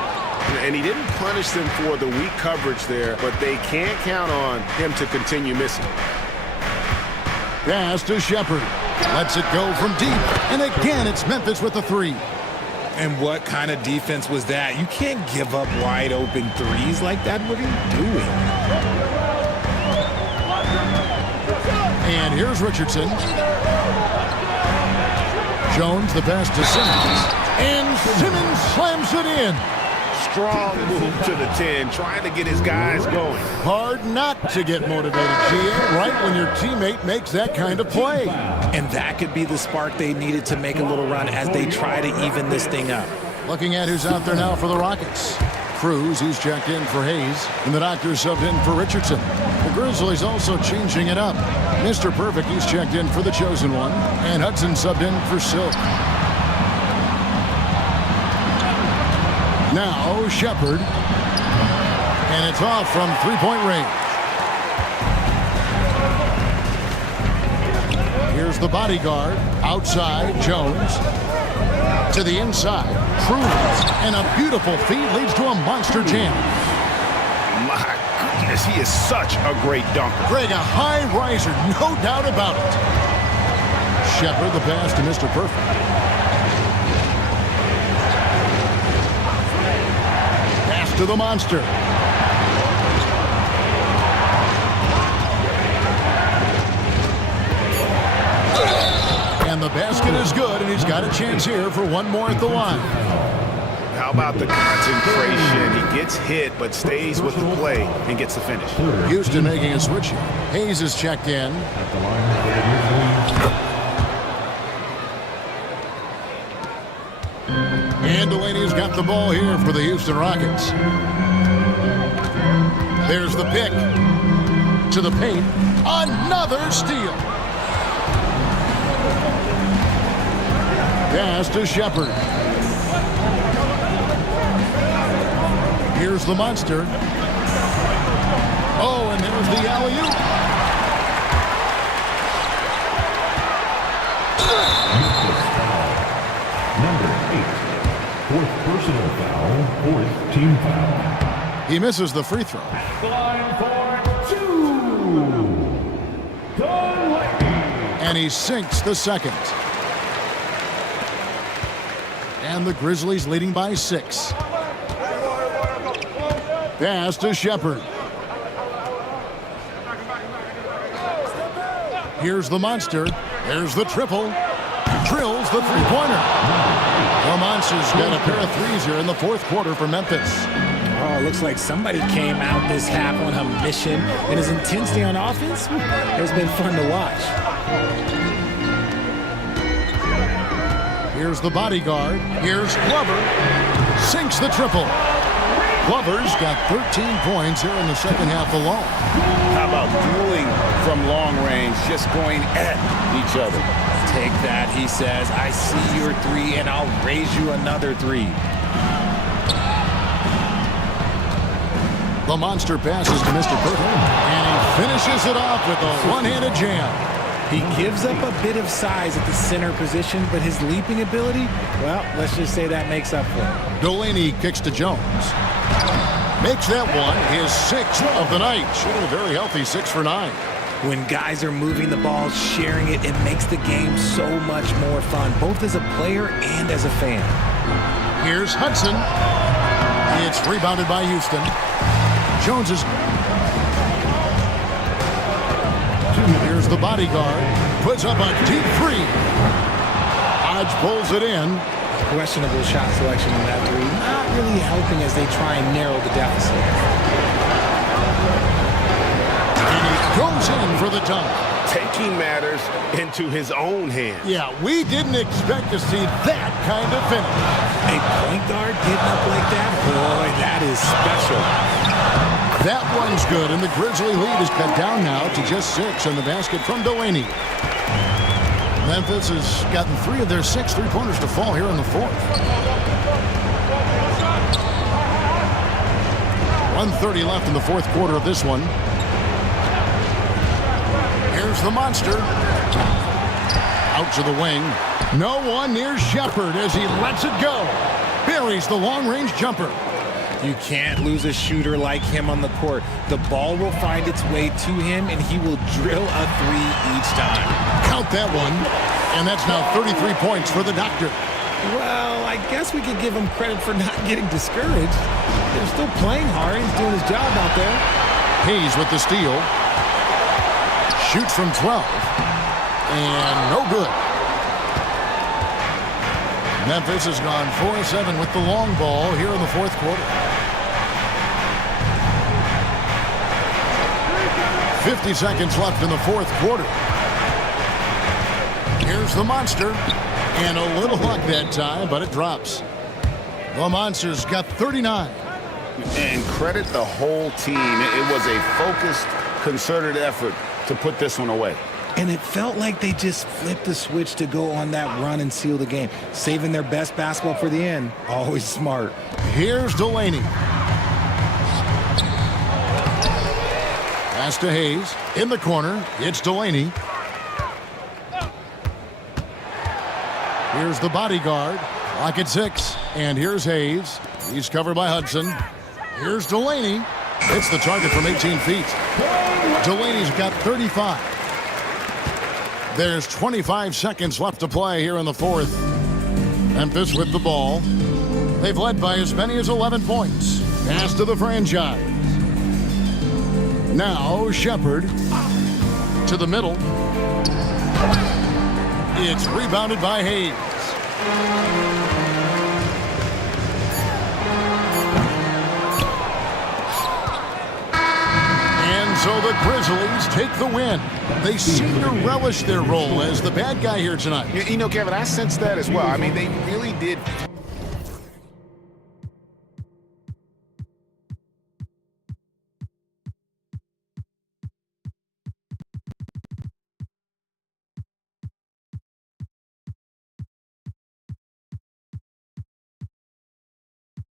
And he didn't punish them for the weak coverage there, but they can't count on him to continue missing. Pass to Shepard. Lets it go from deep. And again, it's Memphis with the three. And what kind of defense was that? You can't give up wide open threes like that. What are you doing? And here's Richardson. Jones, the pass to Simmons. And Simmons slams it in. Strong move to the 10, trying to get his guys going. Hard not to get motivated, GA, right when your teammate makes that kind of play. And that could be the spark they needed to make a little run as they try to even this thing up. Looking at who's out there now for the Rockets. Cruz, he's checked in for Hayes, and the Doctor subbed in for Richardson. The Grizzlies also changing it up. Mr. Perfect, he's checked in for the Chosen One, and Hudson subbed in for Silk. Now Shepard, and it's off from three-point range. Here's the bodyguard, outside, Jones. To the inside, Cruz, and a beautiful feed leads to a monster jam. My goodness, he is such a great dunker. Greg, a high riser, no doubt about it. Shepard, the pass to Mr. Perfect. To the monster. And the basket is good, and he's got a chance here for one more at the line. How about the concentration? He gets hit, but stays with the play and gets the finish. Houston making a switch here. Hayes is checked in. And Delaney's got the ball here for the Houston Rockets. There's the pick. To the paint. Another steal. Pass to Shepard. Here's the monster. Oh, and there's the alley-oop. Fourth personal foul, fourth team foul. He misses the free throw. Line for two. And he sinks the second. And the Grizzlies leading by 6. Pass to Shepard. Here's the monster. There's the triple. Drills the three-pointer. The Monsters got a pair of threes here in the fourth quarter for Memphis. Oh, it looks like somebody came out this half on a mission, and his intensity on offense has been fun to watch. Here's the bodyguard. Here's Glover. Sinks the triple. Glover's got 13 points here in the second half alone. How about dueling from long range, just going at each other? Take that, he says. I see your three, and I'll raise you another three. The monster passes to Mr. Perfect, and he finishes it off with a one-handed jam. He gives up a bit of size at the center position, but his leaping ability, well, let's just say that makes up for it. Delaney kicks to Jones. Makes that one his 6th of the night. Shooting a very healthy 6 for 9. When guys are moving the ball, sharing it, it makes the game so much more fun, both as a player and as a fan. Here's Hudson. It's rebounded by Houston. Jones is the bodyguard. Puts up a deep three. Hodge pulls it in. Questionable shot selection in that three. Not really helping as they try and narrow the deficit. And he goes in for the dunk. Taking matters into his own hands. Yeah, we didn't expect to see that kind of finish. A point guard getting up like that? Boy, that is special. That one's good, and the Grizzly lead is cut down now to just 6 in the basket from Delaney. Memphis has gotten 3 of their 6 three-pointers to fall here in the fourth. 1:30 left in the fourth quarter of this one. Here's the monster. Out to the wing. No one near Shepard as he lets it go. Buries the long-range jumper. You can't lose a shooter like him on the court. The ball will find its way to him, and he will drill a three each time. Count that one. And that's now 33 points for the Doctor. Well, I guess we could give him credit for not getting discouraged. They're still playing hard. He's doing his job out there. Hayes with the steal. Shoots from 12. And no good. Memphis has gone 4-7 with the long ball here in the fourth quarter. 50 seconds left in the fourth quarter. Here's the monster. And a little luck that time, but it drops. The Monster's got 39. And credit the whole team. It was a focused, concerted effort to put this one away. And it felt like they just flipped the switch to go on that run and seal the game. Saving their best basketball for the end. Always smart. Here's Delaney. Pass to Hayes. In the corner, it's Delaney. Here's the bodyguard. Clock at 6. And here's Hayes. He's covered by Hudson. Here's Delaney. It's the target from 18 feet. Delaney's got 35. There's 25 seconds left to play here in the fourth. Memphis with the ball. They've led by as many as 11 points. Pass to the franchise. Now Shepard to the middle. It's rebounded by Hayes. And so the Grizzlies take the win. They seem to relish their role as the bad guy here tonight. You know, Kevin, I sense that as well. I mean, they really did